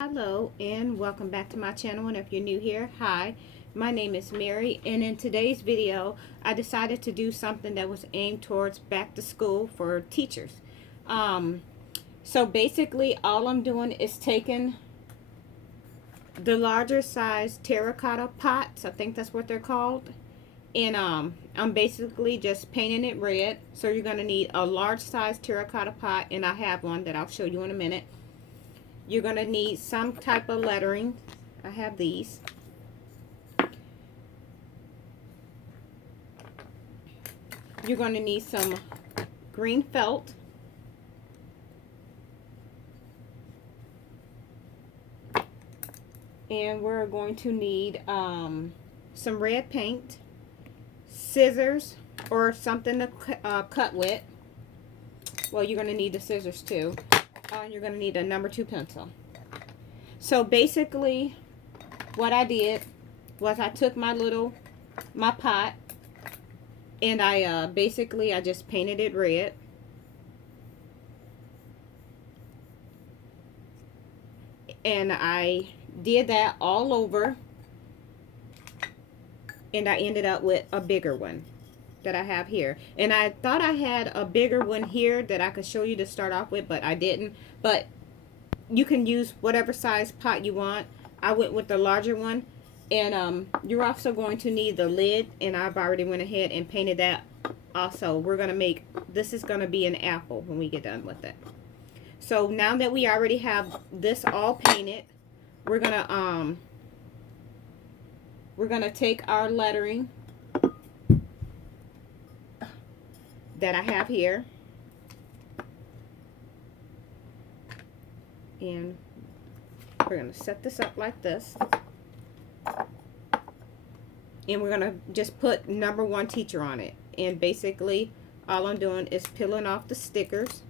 Hello and welcome back to my channel, and if you're new here, hi, my name is Mary, and in today's video I decided to do something that was aimed towards back to school for teachers. So basically all I'm doing is taking the larger size terracotta pots, I think that's what they're called, and I'm basically just painting it red. So you're going to need a large size terracotta pot, and I have one that I'll show you in a minute. You're going to need some type of lettering. I have these. You're going to need some green felt. And we're going to need some red paint, scissors or something to cut with. Well, you're going to need the scissors too. You're going to need a number 2 pencil. So basically what I did was I took my pot, and I basically just painted it red. And I did that all over, and I ended up with a bigger one that I have here. And I thought I had a bigger one here that I could show you to start off with, but I didn't. But you can use whatever size pot you want. I went with the larger one. And you're also going to need the lid, and I've already went ahead and painted that also. We're going to make, this is going to be an apple when we get done with it. So now that we already have this all painted, we're gonna take our lettering that I have here, and we're gonna set this up like this, and we're gonna just put number 1 teacher on it. And basically all I'm doing is peeling off the stickers,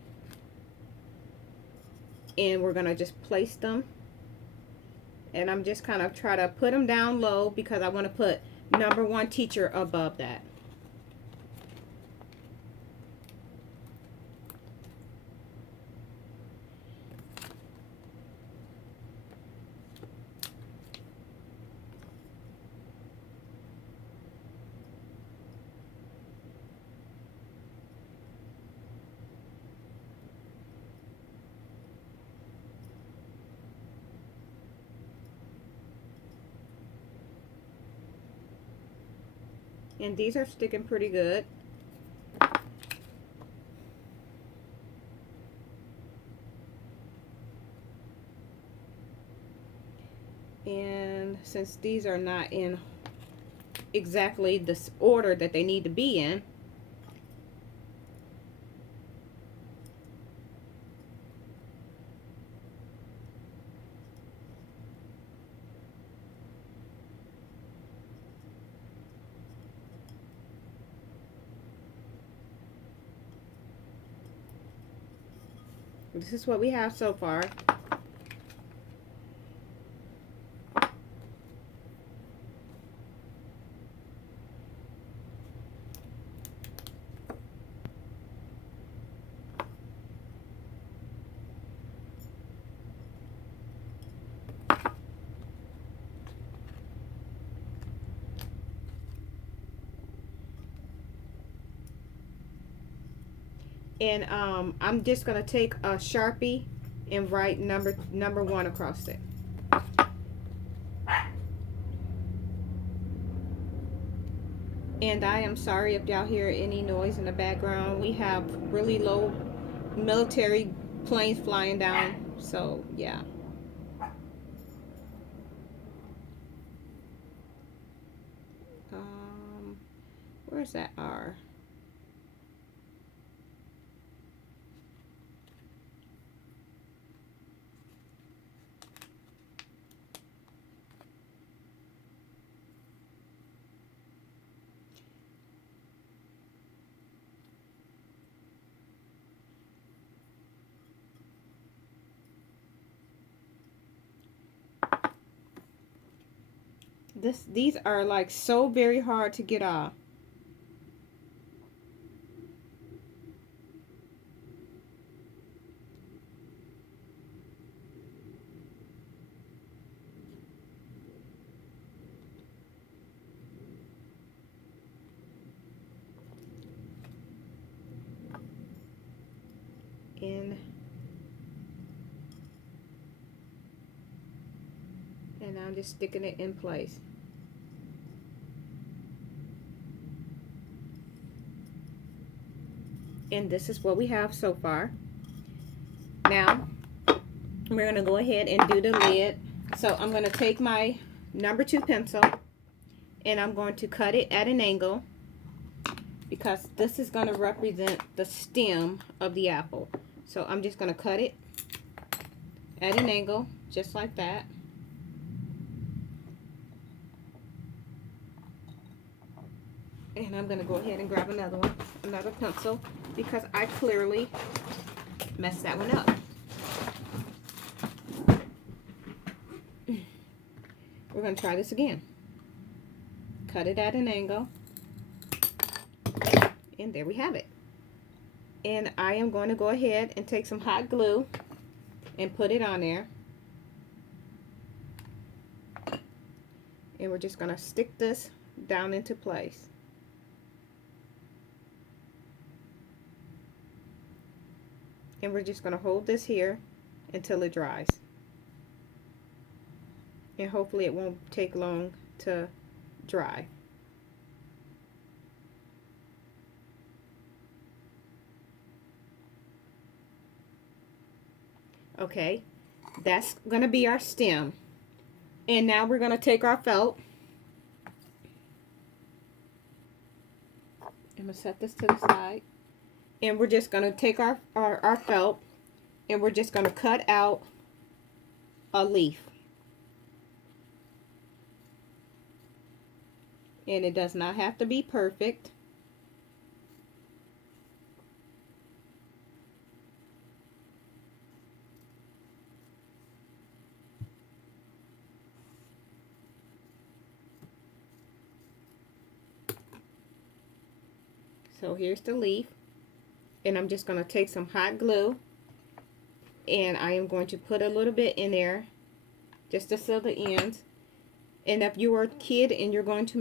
and we're gonna just place them. And I'm just kind of try to put them down low because I want to put number 1 teacher above that. And these are sticking pretty good. And since these are not in exactly the order that they need to be in, this is what we have so far. And I'm just gonna take a Sharpie and write number 1 across it. And I am sorry if y'all hear any noise in the background. We have really low military planes flying down, so yeah. Where's that R? These are like so very hard to get off. And I'm just sticking it in place. And this is what we have so far. Now we're going to go ahead and do the lid. So I'm going to take my number 2 pencil and I'm going to cut it at an angle, because this is going to represent the stem of the apple. So I'm just going to cut it at an angle, just like that. And I'm going to go ahead and grab another pencil, because I clearly messed that one up. We're going to try this again. Cut it at an angle. And there we have it. And I am going to go ahead and take some hot glue and put it on there. And we're just going to stick this down into place. And we're just going to hold this here until it dries. And hopefully it won't take long to dry. Okay, that's going to be our stem. And now we're going to take our felt. I'm going to set this to the side. And we're just going to take our felt, and we're just going to cut out a leaf. And it does not have to be perfect. So here's the leaf. And I'm just going to take some hot glue, and I am going to put a little bit in there just to seal the ends. And if you are a kid and you're going to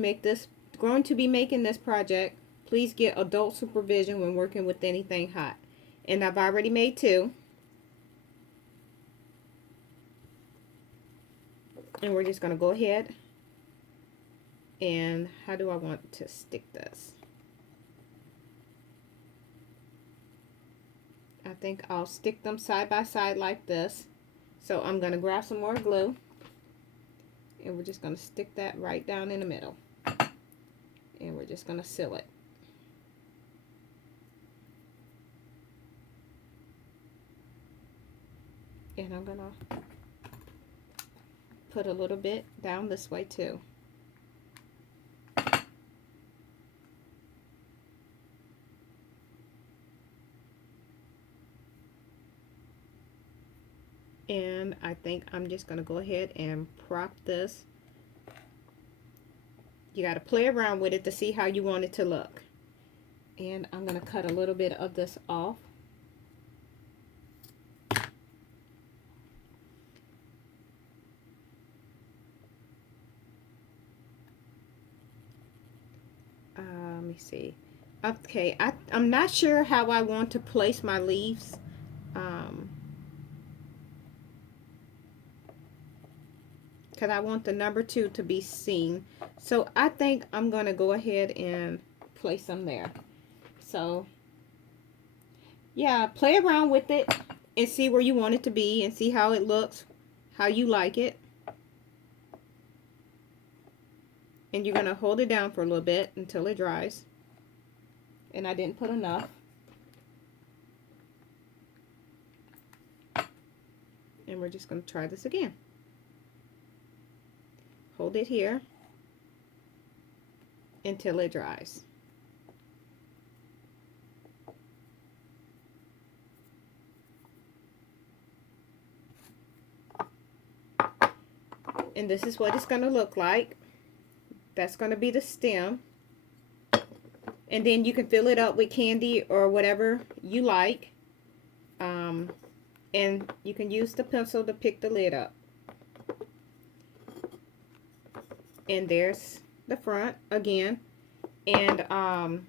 be making this project, please get adult supervision when working with anything hot. And I've already made 2. And we're just going to go ahead, and how do I want to stick this? I think I'll stick them side by side like this. So I'm going to grab some more glue, and we're just going to stick that right down in the middle. And we're just going to seal it. And I'm going to put a little bit down this way too. And I think I'm just going to go ahead and prop this. You got to play around with it to see how you want it to look. And I'm going to cut a little bit of this off. Let me see. Okay, I'm not sure how I want to place my leaves. Because I want the number 2 to be seen. So I think I'm going to go ahead and place them there. So yeah, play around with it and see where you want it to be and see how it looks, how you like it. And you're going to hold it down for a little bit until it dries. And I didn't put enough. And we're just going to try this again. Hold it here until it dries. And this is what it's going to look like. That's going to be the stem. And then you can fill it up with candy or whatever you like. And you can use the pencil to pick the lid up. And there's the front again. And I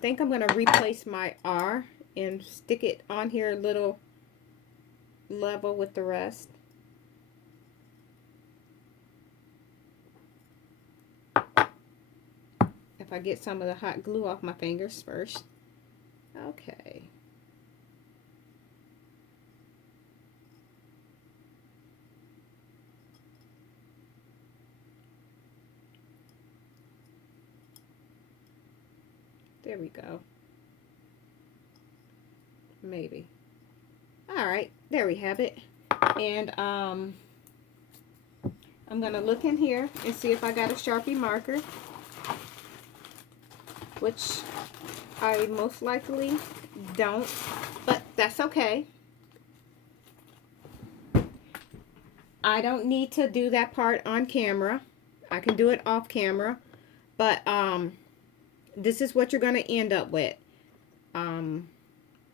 think I'm going to replace my R and stick it on here a little level with the rest. if I get some of the hot glue off my fingers first. Okay. There we go. Maybe. Alright, there we have it. And I'm going to look in here and see if I got a Sharpie marker, which I most likely don't, but that's okay. I don't need to do that part on camera. I can do it off camera, but this is what you're going to end up with.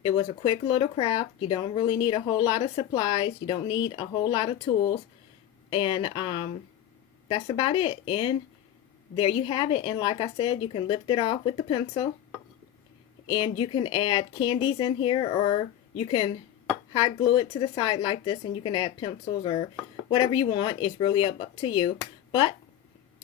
It was a quick little craft. You don't really need a whole lot of supplies. You don't need a whole lot of tools. And that's about it. And there you have it. And like I said, you can lift it off with the pencil. And you can add candies in here, or you can hot glue it to the side like this, and you can add pencils or whatever you want. It's really up to you. But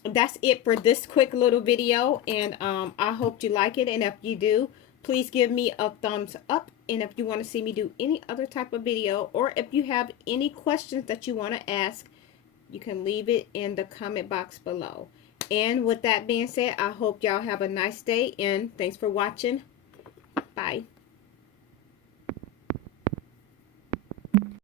that's it for this quick little video, and I hope you like it. And if you do, please give me a thumbs up. And if you want to see me do any other type of video, or if you have any questions that you want to ask, you can leave it in the comment box below. And with that being said, I hope y'all have a nice day, and thanks for watching. Bye.